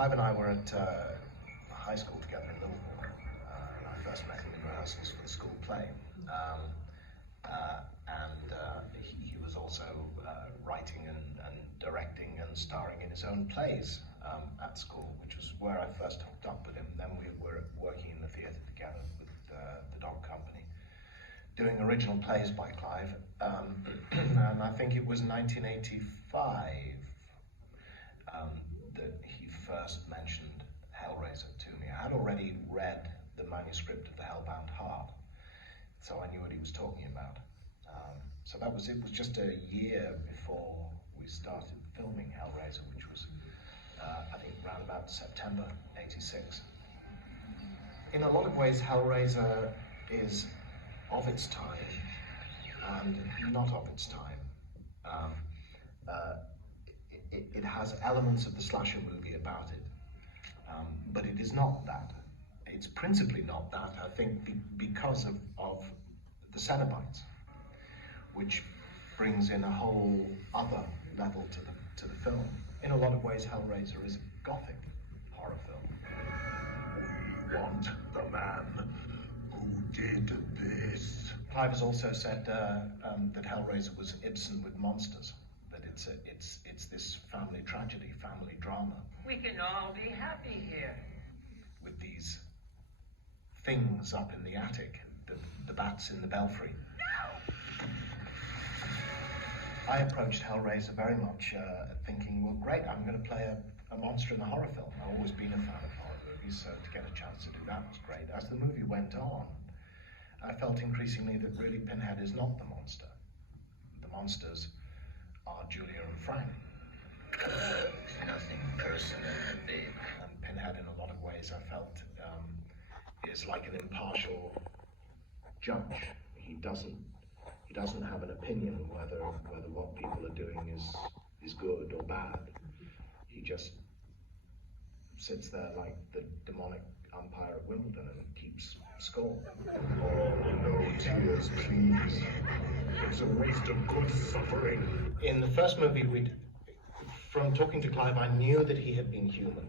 Clive and I were at high school together in Liverpool, and I first met him in rehearsals for the school play. He was also writing and directing and starring in his own plays at school, which was where I first hooked up with him. Then we were working in the theatre together with the Dog Company, doing original plays by Clive, and I think it was 1985 that he first mentioned Hellraiser to me. I had already read the manuscript of The Hellbound Heart, so I knew what he was talking about. So it was just a year before we started filming Hellraiser, which was, I think, around about September '86. In a lot of ways, Hellraiser is of its time and not of its time. It has elements of the slasher movie about it, but it is not that. It's principally not that, I think, because of the Cenobites, which brings in a whole other level to the film. In a lot of ways, Hellraiser is a gothic horror film. We want the man who did this. Clive has also said that Hellraiser was Ibsen with monsters. That it's this family tragedy, family drama. We can all be happy here. With these things up in the attic, the bats in the belfry. I approached Hellraiser very much thinking, well, great, I'm going to play a monster in a horror film. I've always been a fan of horror movies, so to get a chance to do that was great. As the movie went on, I felt increasingly that really Pinhead is not the monster. The monsters are Julia and Frank. Nothing personal, babe. And Pinhead, in a lot of ways, I felt, is like an impartial judge. He doesn't have an opinion whether what people are doing is good or bad. He just sits there like the demonic umpire at Wimbledon and keeps score. Oh, no tears, please. It's a waste of good suffering. In the first movie, from talking to Clive, I knew that he had been human,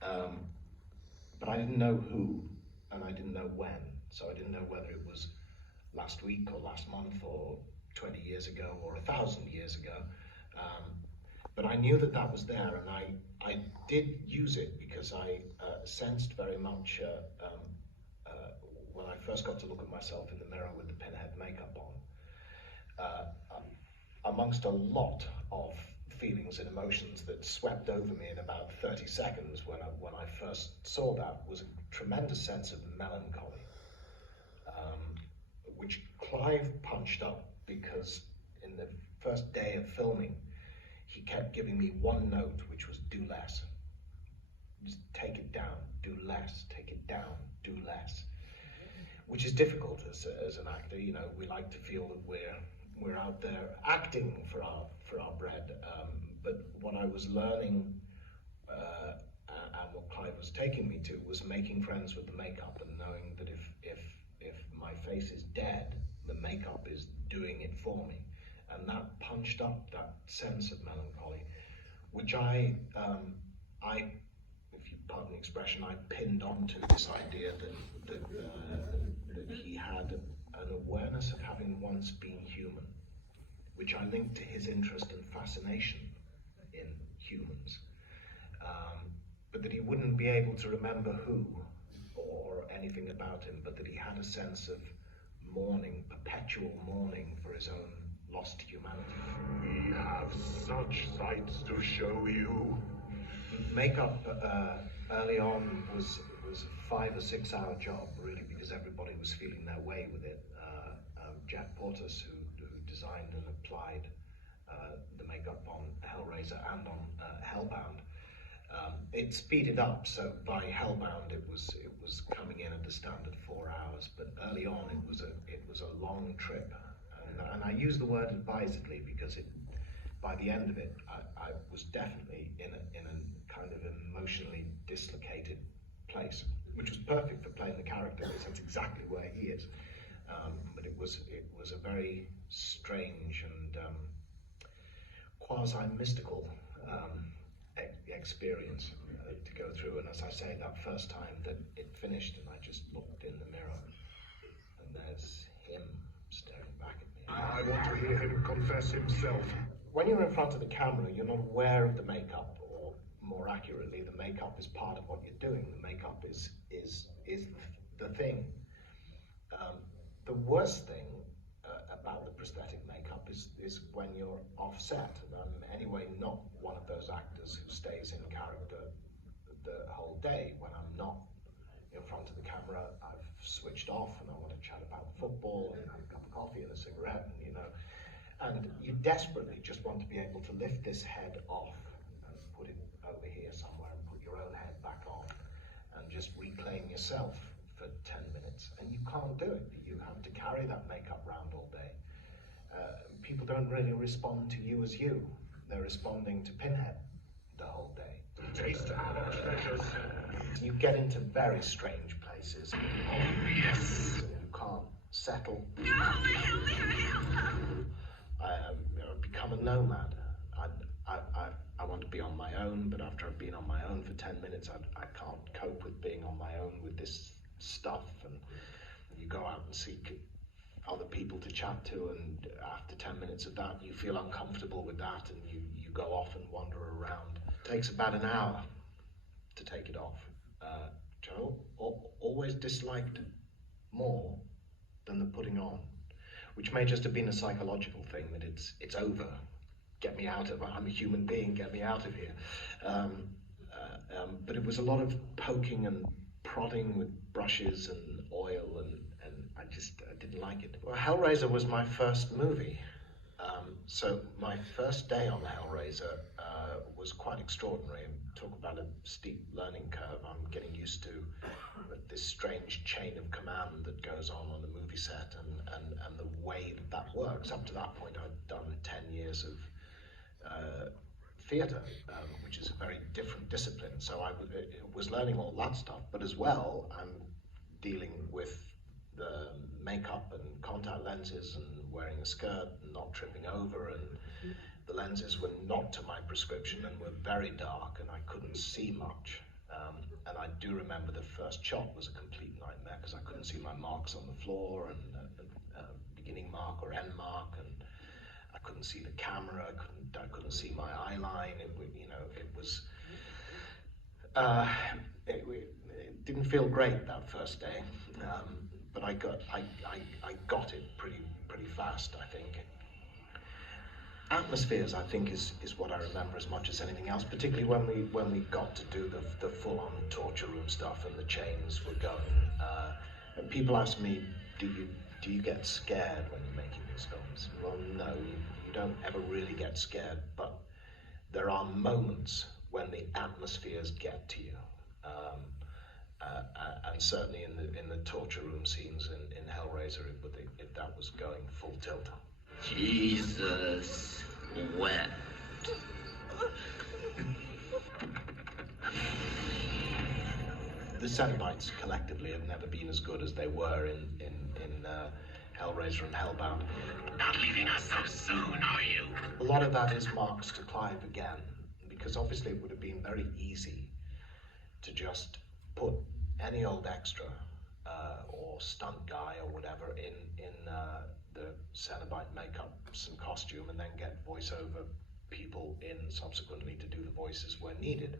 but I didn't know who, and I didn't know when. So I didn't know whether it was last week or last month or 20 years ago or 1,000 years ago. But I knew that was there, and I did use it because I sensed very much when I first got to look at myself in the mirror with the Pinhead makeup on, amongst a lot of feelings and emotions that swept over me in about 30 seconds when I first saw that was a tremendous sense of melancholy, which Clive punched up because in the first day of filming, he kept giving me one note, which was do less. Just take it down, do less, take it down, do less. Which is difficult as an actor. You know, we like to feel that we're out there acting for our bread. But what I was learning and what Clive was taking me to was making friends with the makeup and knowing that if my face is dead, the makeup is doing it for me. And that punched up that sense of melancholy, which I, if you pardon the expression, I pinned onto this idea that he had an awareness of having once been human, which I linked to his interest and fascination in humans, but that he wouldn't be able to remember who or anything about him, but that he had a sense of mourning, perpetual mourning for his own lost humanity. We have such sights to show you. Makeup early on was a 5 or 6 hour job, really, because everybody was feeling their way with it. Jack Portis, who designed and applied the makeup on Hellraiser and on Hellbound, it speeded up. So by Hellbound, it was coming in at the standard 4 hours. But early on, it was a long trip, and I use the word advisedly because by the end of it, I was definitely in a kind of emotionally dislocated place, which was perfect for playing the character because that's exactly where he is. But it was a very strange and quasi-mystical experience. to go through. And as I say, that first time that it finished, and I just looked in the mirror, and there's him staring back at me. I want to hear him confess himself. When you're in front of the camera, you're not aware of the makeup, or more accurately, the makeup is part of what you're doing. The makeup is the thing. The worst thing about the prosthetic makeup is when you're offset. And I'm anyway not one of those actors who stays in character the whole day. When I'm not in front of the camera, I've switched off and I want to chat about football and have a cup of coffee and a cigarette, and, you know. And you desperately just want to be able to lift this head off and put it over here somewhere and put your own head back on and just reclaim yourself for 10 minutes. And you can't do it. You have to carry that makeup round all day. People don't really respond to you as you. They're responding to Pinhead the whole day. Taste our treasures. You get into very strange places. Oh, yes. You can't settle. Become a nomad. I want to be on my own, but after I've been on my own for 10 minutes, I can't cope with being on my own with this stuff. And you go out and seek other people to chat to, and after 10 minutes of that, you feel uncomfortable with that, and you go off and wander around. It takes about an hour to take it off. Joe always disliked more than the putting on, which may just have been a psychological thing, that it's over. Get me out of it. I'm a human being. Get me out of here. But it was a lot of poking and prodding with brushes and oil, and I didn't like it. Well, Hellraiser was my first movie. So my first day on Hellraiser was quite extraordinary. Talk about a steep learning curve. I'm getting used to this strange chain of command that goes on the movie set, and the way that works. Up to that point, I'd done 10 years of theatre, which is a very different discipline. So I was learning all that stuff, but as well, I'm dealing with the makeup and contact lenses and wearing a skirt and not tripping over, and the lenses were not to my prescription and were very dark, and I couldn't see much. And I do remember the first shot was a complete nightmare because I couldn't see my marks on the floor, and beginning mark or end mark, and I couldn't see the camera. I couldn't see my eye line. It didn't feel great that first day, but I got it pretty fast, I think. Atmospheres, I think, is what I remember as much as anything else, particularly when we got to do the full-on torture room stuff and the chains were going. And people ask me, do you get scared when you're making these films? Well, no, you don't ever really get scared, but there are moments when the atmospheres get to you. And certainly in the torture room scenes in Hellraiser, if that was going full tilt. Jesus wept. The Cenobites collectively have never been as good as they were in Hellraiser and Hellbound. Not leaving us so soon, are you? A lot of that is marks to Clive again, because obviously it would have been very easy to just put any old extra or stunt guy or whatever in the Cenobite makeups and costume, and then get voiceover people in subsequently to do the voices where needed,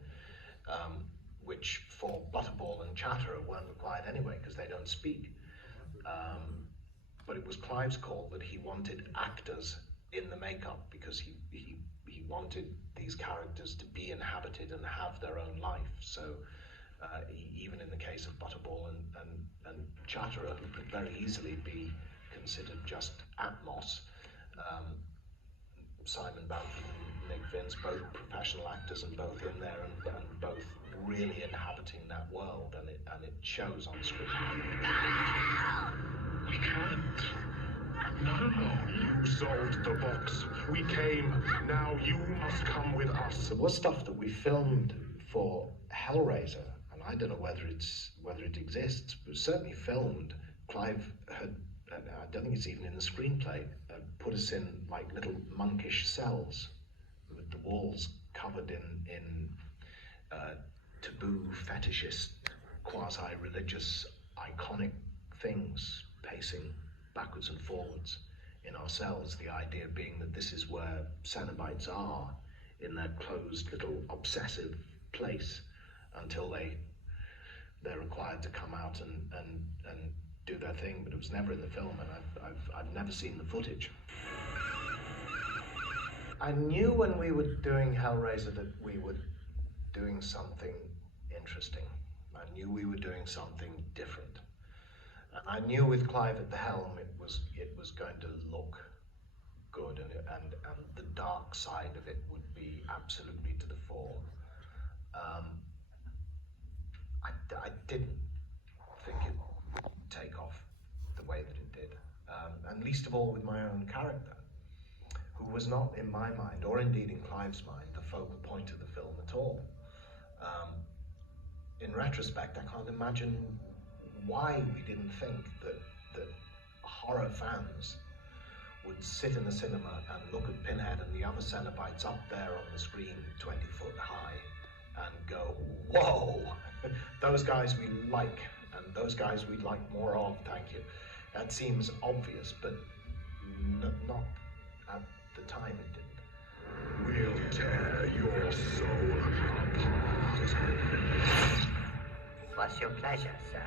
which for Butterball and Chatterer weren't required anyway because they don't speak. But it was Clive's call that he wanted actors in the makeup because he wanted these characters to be inhabited and have their own life. So even in the case of Butterball and Chatterer, who could very easily be considered just Atmos, Simon Bamford and Nick Vince, both professional actors and both in there and both really inhabiting that world, and it shows on screen. We can't. Not alone. You solved the box. We came. Now you must come with us. There was stuff that we filmed for Hellraiser, and I don't know whether it exists, but certainly filmed. Clive had, I don't think it's even in the screenplay, put us in like little monkish cells with the walls covered in taboo, fetishist, quasi-religious, iconic things pacing backwards and forwards in our cells, the idea being that this is where Cenobites are in their closed little obsessive place until they're required to come out and do their thing. But it was never in the film, and I've never seen the footage. I knew when we were doing Hellraiser that we were doing something interesting. I knew we were doing something different. And I knew with Clive at the helm it was going to look good, and the dark side of it would be absolutely to the fore. I didn't think it would take off the way that it did, and least of all with my own character, who was not, in my mind, or indeed in Clive's mind, the focal point of the film at all. In retrospect, I can't imagine why we didn't think that horror fans would sit in the cinema and look at Pinhead and the other Cenobites up there on the screen 20 foot high and go, whoa, those guys we like, and those guys we'd like more of, thank you. That seems obvious, but not at the time it didn't. We'll tear your soul apart. What's your pleasure, sir?